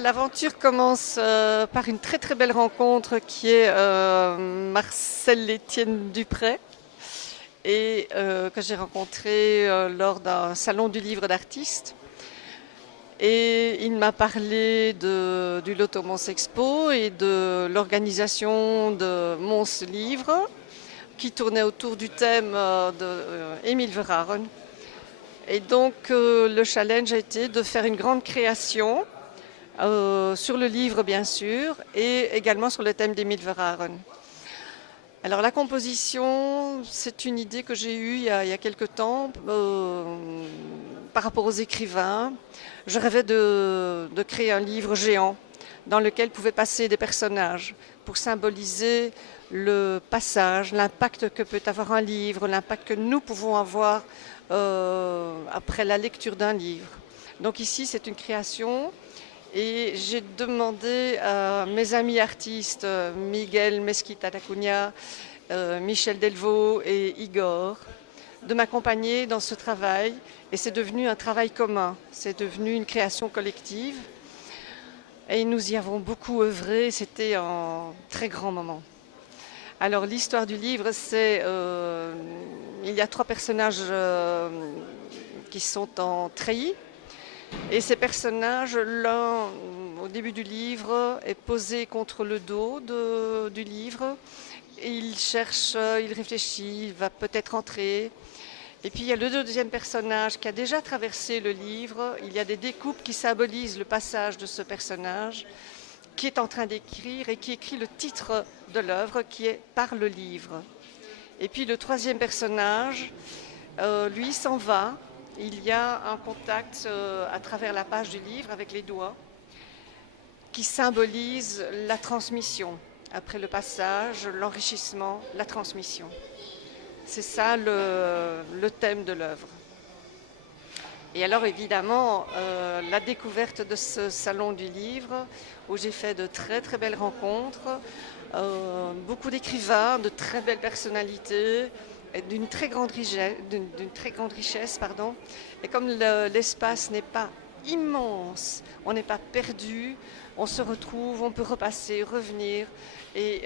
L'aventure commence par une très très belle rencontre qui est Marcel Étienne Dupré et que j'ai rencontré lors d'un salon du livre d'artistes. Et il m'a parlé du Loto Mons Expo et de l'organisation de Mons Livre qui tournait autour du thème d'Émile Verhaeren. Et donc le challenge a été de faire une grande création sur le livre bien sûr et également sur le thème d'Émile Verhaeren. Alors la composition, c'est une idée que j'ai eue il y a quelque temps par rapport aux écrivains. Je rêvais de créer un livre géant dans lequel pouvaient passer des personnages pour symboliser le passage, l'impact que peut avoir un livre, l'impact que nous pouvons avoir après la lecture d'un livre. Donc ici, c'est une création et j'ai demandé à mes amis artistes, Miguel Mesquita d'Acunha, Michel Delvaux et Igor, de m'accompagner dans ce travail. Et c'est devenu un travail commun, c'est devenu une création collective. Et nous y avons beaucoup œuvré, c'était un très grand moment. Alors l'histoire du livre, c'est il y a 3 personnages qui sont en treillis. Et ces personnages, l'un au début du livre est posé contre le dos du livre. Et il cherche, il réfléchit, il va peut-être entrer. Et puis il y a le deuxième personnage qui a déjà traversé le livre. Il y a des découpes qui symbolisent le passage de ce personnage qui est en train d'écrire et qui écrit le titre de l'œuvre qui est Par le livre. Et puis le troisième personnage, lui s'en va. Il y a un contact à travers la page du livre avec les doigts qui symbolise la transmission. Après le passage, l'enrichissement, la transmission. C'est ça le thème de l'œuvre. Et alors évidemment, la découverte de ce salon du livre, où j'ai fait de très très belles rencontres, beaucoup d'écrivains, de très belles personnalités, d'une très grande richesse, pardon. Et comme l'espace n'est pas immense, on n'est pas perdu, on se retrouve, on peut repasser, revenir. Et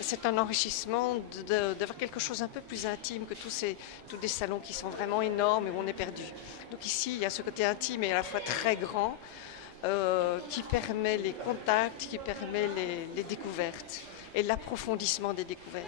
c'est un enrichissement d'avoir quelque chose un peu plus intime que tous des salons qui sont vraiment énormes et où on est perdu. Donc ici, il y a ce côté intime et à la fois très grand qui permet les contacts, qui permet les découvertes et l'approfondissement des découvertes.